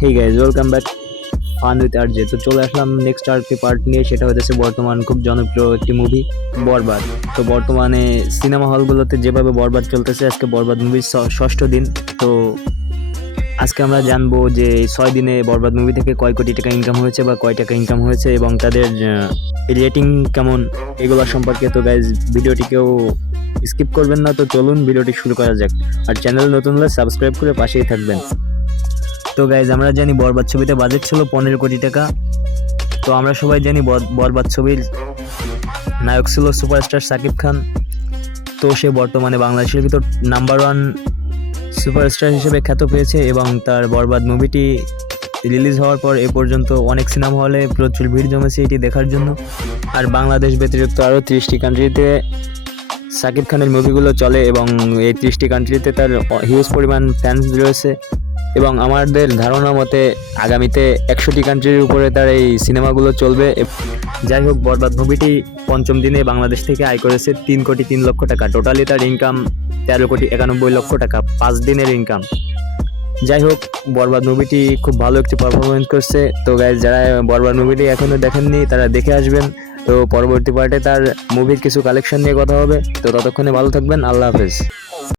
Hey guys welcome back fun with আর যে তো চলে আসলাম নেক্সট আরেকটি পার্ট নিয়ে, সেটা হতেছে বর্তমান খুব জনপ্রিয় একটি মুভি বরবাদ। তো বর্তমানে সিনেমা হলগুলোতে যেভাবে বরবাদ চলতেছে, আজকে বরবাদ মুভির ষষ্ঠ দিন। তো আজকে আমরা জানব যে ছয় দিনে বরবাদ মুভি থেকে কয় কোটি টাকা ইনকাম হয়েছে বা কয় টাকা ইনকাম হয়েছে এবং তাদের রেটিং কেমন, এগুলো সম্পর্কে তো গাইজ ভিডিওটিকেও স্কিপ করবেন না। তো চলুন ভিডিওটি শুরু করা যাক। আর চ্যানেল নতুন হলে সাবস্ক্রাইব করে পাশেই থাকবেন। তো গাইজ আমরা জানি বরবাদ ছবিতে বাজেট ছিল পনেরো কোটি টাকা। তো আমরা সবাই জানি বর- বরবাদ ছবির নায়ক ছিল সুপারস্টার সাকিব খান। তো সে বর্তমানে বাংলাদেশের ভিতর নাম্বার ওয়ান সুপারস্টার হিসেবে খ্যাত পেয়েছে এবং তার বরবাদ মুভিটি রিলিজ হওয়ার পর এ পর্যন্ত অনেক সিনেমা হলে প্রচুর ভিড় জমেছে এটি দেখার জন্য। আর বাংলাদেশ ব্যতিরিক্ত আরও ত্রিশটি কান্ট্রিতে সাকিব খানের মুভিগুলো চলে এবং এই ত্রিশটি কান্ট্রিতে তার হিউজ পরিমাণ ফ্যান্স রয়েছে। এবং আমাদের ধারণা মতে আগামীতে একশোটি কান্ট্রির উপরে তার এই সিনেমাগুলো চলবে। যাই হোক, বরবাদ মুভিটি পঞ্চম দিনে বাংলাদেশ থেকে আয় করেছে তিন কোটি তিন লক্ষ টাকা। টোটালি তার ইনকাম তেরো কোটি একানব্বই লক্ষ টাকা, পাঁচ দিনের ইনকাম যাই হোক, বরবাদ মুভিটি খুব ভালো একটি পারফরমেন্স করছে। তো গাইজ যারা বরবাদ মুভিটি এখনও দেখেননি, তারা দেখে আসবেন। তো পরবর্তী পার্টে তার মুভির কিছু কালেকশন নিয়ে কথা হবে। তো ততক্ষণে ভালো থাকবেন, আল্লাহ হাফেজ।